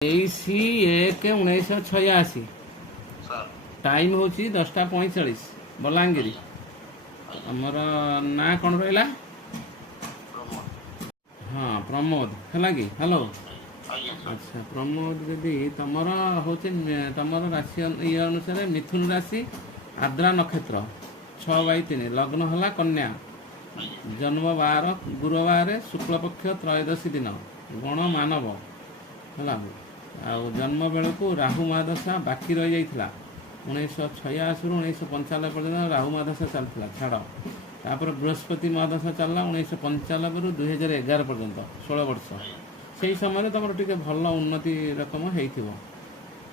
23/1/1986 time हूँ 10:45 बलांगीर। आमर ना कौन रहा? हाँ प्रमोद है कि हेलो। अच्छा प्रमोद दीदी तुमर हूँ तुम राशि ये अनुसार मिथुन राशि आर्द्रा नक्षत्र 6/3 लग्न है कन्या जन्म बार गुरुवार शुक्लपक्ष त्रयोदशी दिन गण मानव है आ जन्म बेलू राहु महादशा बाकी रही जाता 1986 ରୁ 1995 पर्यटन राहु महादशा चलता छाड़ तापर बृहस्पति महादशा चलला 1995 ରୁ 2011 पर्यंत 16 वर्ष से समय तुम टे भल उन्नति रकम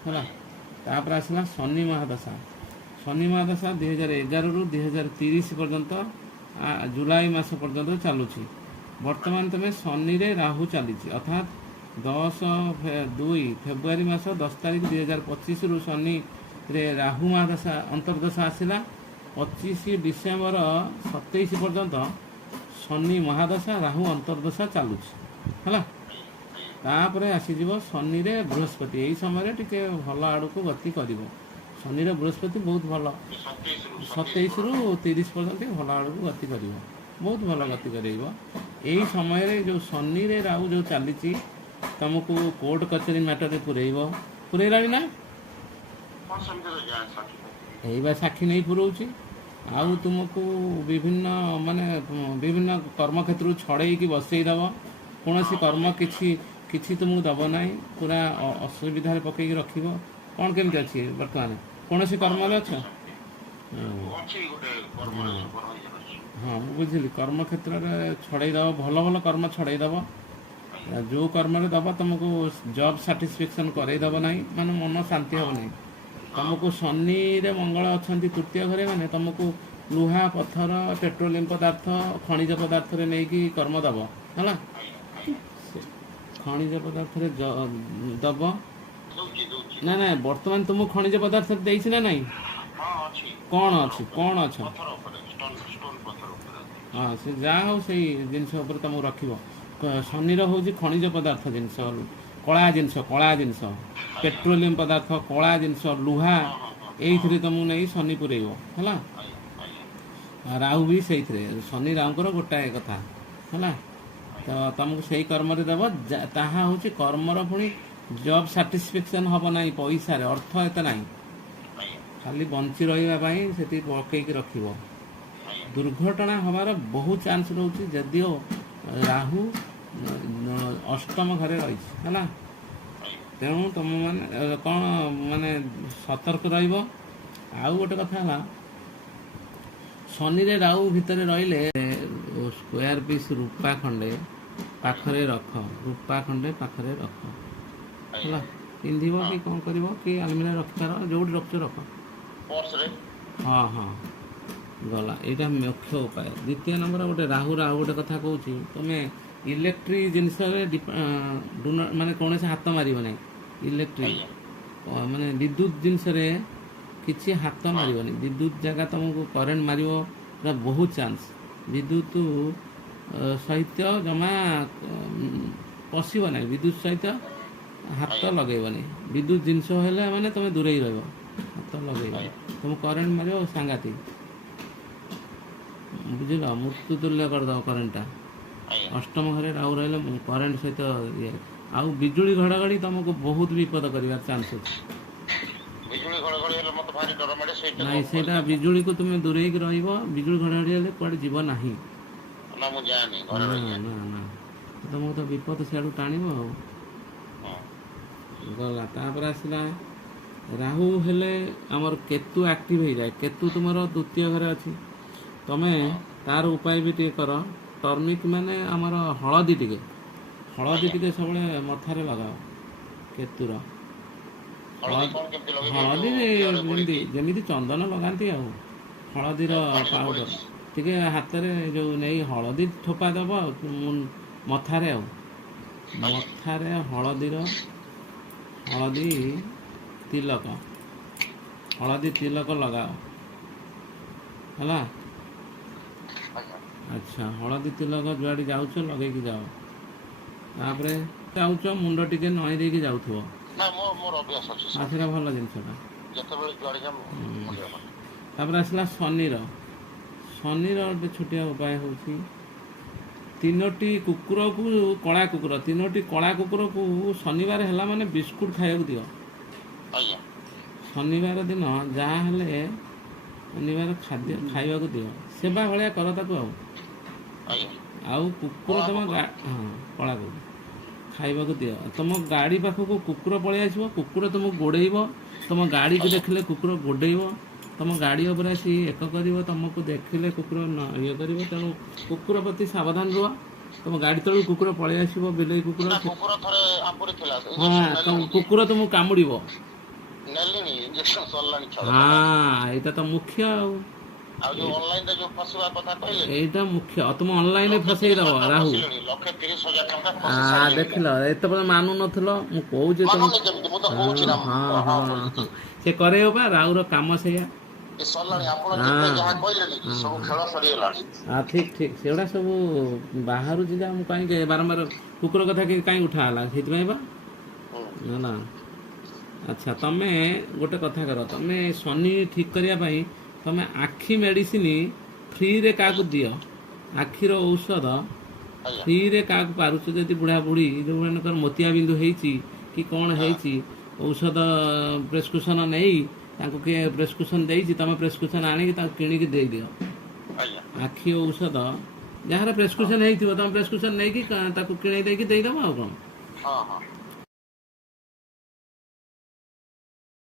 होपर आसला शनि महादशा 2011 ରୁ 2030 पर्यंत जुलाई मास पर्यंत चलुची। बर्तमान तुम्हें शनि रे राहु चली अर्थात 10/2 फेब्रुआरी मास 10 तारीख 2025 रु शनि रे राहु महादशा अंतर्दशा आसला 25 डिसेम्बर 27 पर्यंत शनि महादशा राहु अंतर्दशा चलुची है। तापर आसीज शनि रे बृहस्पति यही समय टे भल आड़ को गति कर शनि रे बृहस्पति बहुत भल 27 ରୁ 30 पर्यंत भल आड़ को गति कर बहुत भल गति कर यही समय जो शनि रे राहु जो चली तुमको कोर्ट कचेरी मैटर पुरेला ना यही साक्षी नहीं पुरोची आउ तुमको विभिन्न माने विभिन्न कर्म क्षेत्र छड़े कि बसईदेव कौन कर्म किसी तुमको दब ना पूरा असुविधा पकईक रख कौन केमती अच्छी बर्तमान कौन कर्म अच्छा हाँ बुझिली कर्म क्षेत्र में छड़ईदेव भल भल कर्म छड़ईदेव जो कर्म दब तुमको जॉब साटिस्फैक्शन करईदेव ना माने मन शांति हम नहीं तुमको शनि रे मंगल अच्छा तृतीय घरे माने तुमको लुहा पत्थर पेट्रोलियम पदार्थ खनिज पदार्थ नहीं कि कर्म दब है खनिज पदार्थ दब ना ना बर्तमान तुमको खनिज पदार्थ देना ना नहीं कौन अच्छा हाँ से जहाँ हो से जिनस तुमको रख शनि हूँ खनिज पदार्थ जिनस कला जिनस पेट्रोलियम पदार्थ कला जिनस लुहा यही तुमको नहीं शनि पुरेब है राहु भी से शनि राहुंर गोटाए कथा है तो तुमको से कर्म देव ताहा हूँ कर्मर पुणी जॉब साटिस्फैक्शन हम ना पैसा अर्थ एत ना खाली बंची रही से पकईक रख दुर्घटना हमार बहुत चांस रोचे जदिओ राहु अष्टम घरे रही है तेणु तुम मैंने कौन माने सतर्क आउ गोटे कथा है शनि रे राहु भितर रहिले स्क्वायर पीस रूपा खंडे पाखरे रख रूपा खंडे पाखरे रख है पिंधिब कि कौन कर कि आलमीरा रखिपार जो रख रख हाँ हाँ गला यहाँ मुख्य उपाय। द्वितीय नंबर गोटे राहु गोटे कथा कहूँ तुम्हें इलेक्ट्रिक जिनस माने कौन से हाथ मार ना इलेक्ट्रिक माने विद्युत जिनस किसी हाथ मार विद्युत जगह तुमको करेन्ट मार बहुत चांस विद्युत सहित जमा पशब ना विद्युत सहित हाथ लगेबनी विद्युत जिनस है माने तुम दूरे ही रह हाथ लगे तुम करेन्ट मार सांगातिक बुझल मृत्यु तुल्य करद करेन्टा अष्टम घरे राहु रही करेन्ट सहित ये आउ बिजुली घड़घड़ी तुमको बहुत विपद कर चांस ना से बिजुली को तुम दूरे बिजुली घड़घड़ी कड़े जीव ना तुमको तो विपद सियाड़ टाण गला तापर आसला राहु हेले आमर केतु एक्टिव हो जाए केतु तुम द्वितीय घरे अच्छी तमें तार उपाय भी टे कर टर्मिक माने आमर हलदी टे सब मथारे लगाओ केतुर हलदी जमी चंदन लगाती हलदीर पाउडर टे हाथ में जो नहीं हलदी ठोपा दब मथारे मथारे हलदी तिलक लगाओ है अच्छा हलदी तिलक जुआड़ी जाऊच लगे जाओ तापर जाऊच मुंड टिके नई देकी जाऊ ନା ମୋର ଅଭ୍ୟାସ ଅଛି ସାର୍। ସେଇଟା ଭଲ ଜିନିଷଟା। ଯେତେବେଳେ ଯୁଆଡ଼େ ଯାଏ ମୁଣ୍ଡିଆ ମାରେ। ତାପରେ ଆସିଲା ଶନିର। ଶନିର ଗୋଟେ ଛୋଟିଆ ଉପାୟ ହେଉଛି, 3ଟି କୁକୁରକୁ, କଳା କୁକୁର, 3ଟି କଳା କୁକୁରକୁ ଶନିବାର ହେଲା ମାନେ ବିସ୍କୁଟ୍ ଖାଇବାକୁ ଦିଅ। ଆଜ୍ଞା ଶନିବାର ଦିନ ଯାହା ହେଲେ ଶନିବାର ଖାଦ୍ୟ ଖାଇବାକୁ ଦିଅ, ସେବା ଭଳିଆ କର ତାକୁ। ଆଜ୍ଞା ଆଉ କୁକୁର କଳା ତମ କୁକୁର? ହଁ କଳା କୁକୁର ଖାଇବାକୁ ଦିଅ। ତମ ଗାଡ଼ି ପାଖକୁ କୁକୁର ପଳେଇ ଆସିବ, କୁକୁର ତୁମକୁ ଗୋଡ଼େଇବ, ତମ ଗାଡ଼ିକୁ ଆଜ୍ଞା ଦେଖିଲେ କୁକୁର ଗୋଡ଼େଇବ, ତମ ଗାଡ଼ି ଉପରେ ଆସି ଏକ କରିବ, ତମକୁ ଦେଖିଲେ କୁକୁର ଇଏ କରିବ। ତେଣୁ କୁକୁର ପ୍ରତି ସାବଧାନ ରୁହ। ତମ ଗାଡ଼ି ତଳକୁ କୁକୁର ପଳେଇ ଆସିବ, ବିଲେଇ କୁକୁର। ନା କୁକୁର ଥରେ ଆମ୍ପୁରି ଥିଲା, ଇଞ୍ଜେକ୍ସନ ହଁ, ନେଲିଣି। କୁକୁର ତୁମକୁ କାମୁଡ଼ିବ। ନେଲିଣି ଇଞ୍ଜେକ୍ସନ ସରିଲାଣି 6 7 ମାସ। ହଁ, ଏଇଟା ତ ମୁଖ୍ୟ ଆଉ। ଆଉ ଯୋଉ ଅନଲାଇନରେ ଯୋଉ ଫସିବା କଥା କହିଲେନି, ଏଇଟା ମୁଖ୍ୟ। ତୁମ ଅନଲାଇନରେ ଫସେଇ ଦେବ 1,30,000 ରାହୁ। ଫସିଲିଣି, 1,30,000 ଟଙ୍କା ଫସି ସାରିଲିଣି ମୁଁ। ଦେଖିଲ, ଏତେ ପର୍ଯ୍ୟନ୍ତ ମାନୁନଥିଲ। ମୁଁ କହୁଛି ତମେ। ମାନୁନି କେମିତି? ମୁଁ ତ କହୁଛି ହଁ ନା ହଁ ହଁ ହଁ ବୋଲିକି। ହଁ, ସେ କରେଇବ ବା, ରାହୁର କାମ ସେଇଆ। ଏ ସରିଲାଣି, ଆପଣ ହଁ ଯେତେ ଯାହା କହିଲେନି କି ହଁ ସବୁ ହଁ, ଖେଳ ସରିଗଲାଣି। ଠିକ୍ ଠିକ୍। ସେଗୁଡ଼ା ସବୁ ବାହାରୁଛି ଯା। ମୁଁ କାହିଁକି ବାରମ୍ବାର କୁକୁର କଥା କାହିଁକି ଉଠା ହେଲା, ସେଇଥିପାଇଁ ବା। ହୁଁ ନା। ଆଚ୍ଛା, ତମେ ଗୋଟେ କଥା କର। ତମେ ଶନି ଠିକ୍ କରିବା ପାଇଁ ତମେ ଆଖି ମେଡ଼ିସିନ ଫ୍ରିରେ କାହାକୁ ଆଜ୍ଞା ଦିଅ। ଆଖିର ଔଷଧ ଆଜ୍ଞା ଫ୍ରିରେ କାହାକୁ ପାରୁଛ ଯଦି, ବୁଢ଼ାବୁଢ଼ୀ ଯେଉଁମାନଙ୍କର ମୋତିଆ ବିନ୍ଦୁ ହେଇଛି କି କ'ଣ ହଁ ହେଇଛି, ଔଷଧ ପ୍ରେସକ୍ରିପସନ୍ ନେଇ ତାଙ୍କୁ କିଏ ପ୍ରେସକ୍ରିପସନ୍ ଦେଇଛି, ତମେ ପ୍ରେସକ୍ରିପସନ୍ ଆଣିକି ତାଙ୍କୁ କିଣିକି ଦେଇଦିଅ। ଆଜ୍ଞା ଆଖି ଔଷଧ ଯାହାର ହଁ ପ୍ରେସକ୍ରିପସନ୍ ହେଇଥିବ, ତମେ ପ୍ରେସକ୍ରିପସନ୍ ନେଇକି ତାକୁ କିଣେଇ ଦେଇକି ଦେଇଦେବ। ଆଉ କ'ଣ? ହଁ ହଁ